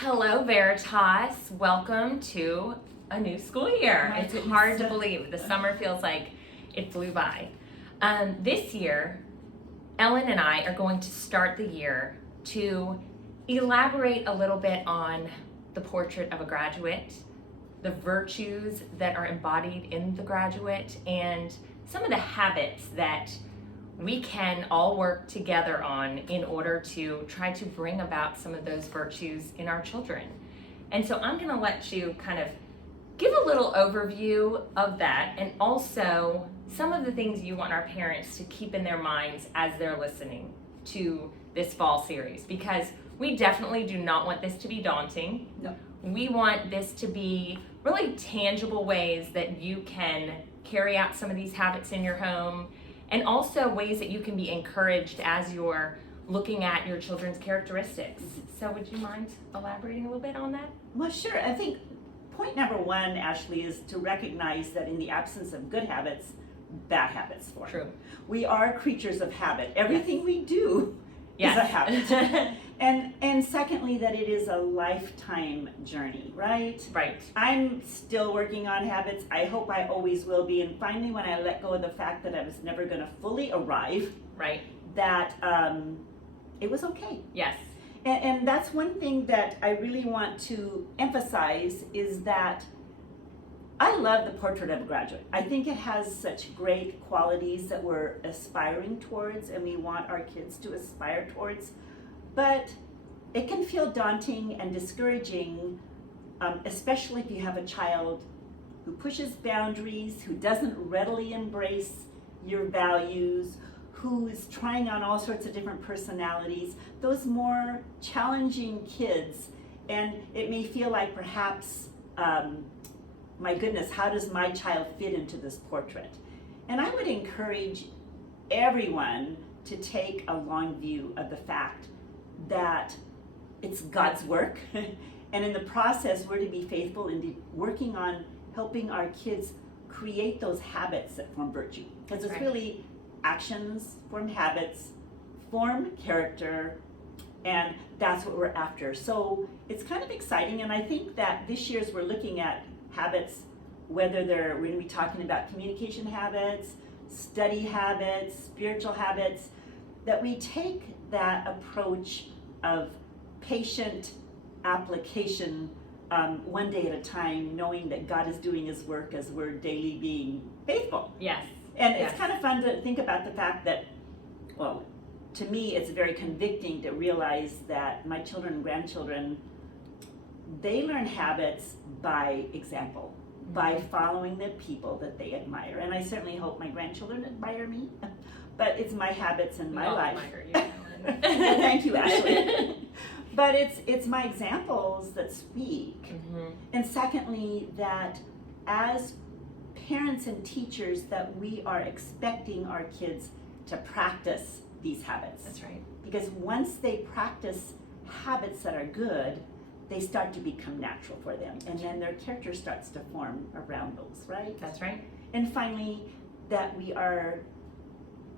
Hello, Veritas. Welcome to a new school year. My It's goodness. hard to believe. The summer feels like it flew by. This year, Ellen and I are going to start the year to elaborate a little bit on the portrait of a graduate, the virtues that are embodied in the graduate, and some of the habits that we can all work together on in order to try to bring about some of those virtues in our children. And so I'm going to let you kind of give a little overview of that, and also some of the things you want our parents to keep in their minds as they're listening to this fall series, because we definitely do not want this to be daunting. No. We want this to be really tangible ways that you can carry out some of these habits in your home, and also ways that you can be encouraged as you're looking at your children's characteristics. So would you mind elaborating a little bit on that? Well, sure. I think point number one, Ashley, is to recognize that in the absence of good habits, bad habits form. True. We are creatures of habit. Everything we do is a habit. And secondly, that it is a lifetime journey, right? Right. I'm still working on habits. I hope I always will be. And finally, when I let go of the fact that I was never going to fully arrive, Right. that it was okay. Yes. And that's one thing that I really want to emphasize, is that I love the portrait of a graduate. I think it has such great qualities that we're aspiring towards, and we want our kids to aspire towards. But it can feel daunting and discouraging, especially if you have a child who pushes boundaries, who doesn't readily embrace your values, who is trying on all sorts of different personalities, those more challenging kids. And it may feel like perhaps, my goodness, how does my child fit into this portrait? And I would encourage everyone to take a long view of the fact that it's God's work. And in the process, we're to be faithful in working on helping our kids create those habits that form virtue. Because it's right. really actions form habits, form character, and that's what we're after. So it's kind of exciting, and I think that this year's we're looking at habits, whether we're going to be talking about communication habits, study habits, spiritual habits, that we take that approach of patient application, one day at a time, knowing that God is doing his work as we're daily being faithful. Yes. And Yes. it's kind of fun to think about the fact that, well, to me, it's very convicting to realize that my children and grandchildren, they learn habits by example, by following the people that they admire. And I certainly hope my grandchildren admire me, but it's my habits and my life. Admire you, Ellen. Well, thank you, Ashley. But it's my examples that speak. Mm-hmm. And secondly, that as parents and teachers, that we are expecting our kids to practice these habits. That's right. Because once they practice habits that are good, they start to become natural for them, and then their character starts to form around those, right? That's right. And finally, that we are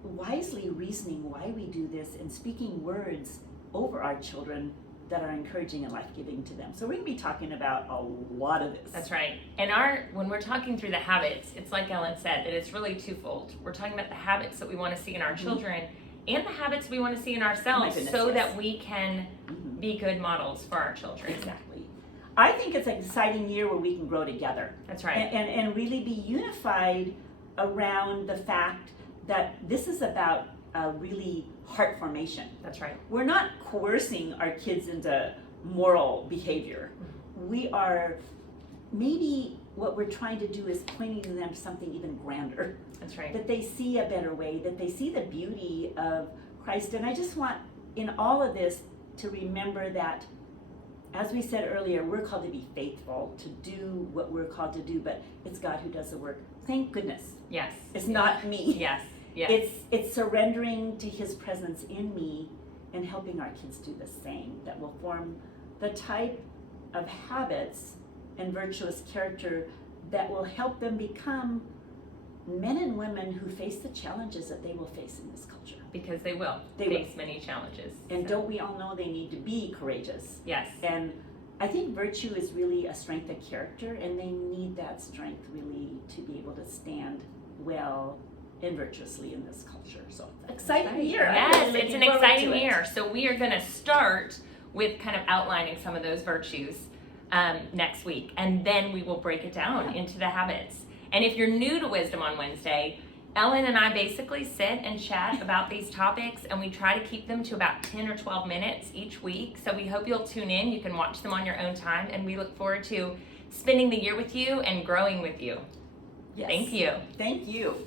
wisely reasoning why we do this and speaking words over our children that are encouraging and life-giving to them. So we're going to be talking about a lot of this. That's right. And when we're talking through the habits, it's like Ellen said, that it's really twofold. We're talking about the habits that we want to see in our children, and the habits we want to see in ourselves, goodness, so yes. that we can be good models for our children. Exactly. I think it's an exciting year where we can grow together. That's right. And really be unified around the fact that this is about really heart formation. That's right. We're not coercing our kids into moral behavior. We are, maybe what we're trying to do is pointing them to something even grander. That's right. That they see a better way, that they see the beauty of Christ. And I just want, in all of this, to remember that, as we said earlier, we're called to be faithful, to do what we're called to do, but it's God who does the work. Thank goodness. Yes. It's not me. Yes. Yes. It's surrendering to his presence in me and helping our kids do the same, that will form the type of habits and virtuous character that will help them become men and women who face the challenges that they will face in this culture. Because they will They face many challenges. And So, don't we all know they need to be courageous? yes. And I think virtue is really a strength of character, and they need that strength really to be able to stand well and virtuously in this culture. So exciting year. I'm Yes, really it's an looking forward exciting to it. year. So we are going to start with kind of outlining some of those virtues next week, and then we will break it down into the habits. And if you're new to Wisdom on Wednesday, Ellen and I basically sit and chat about these topics, and we try to keep them to about 10 or 12 minutes each week. So we hope you'll tune in. You can watch them on your own time, and we look forward to spending the year with you and growing with you. Yes. Thank you. Thank you.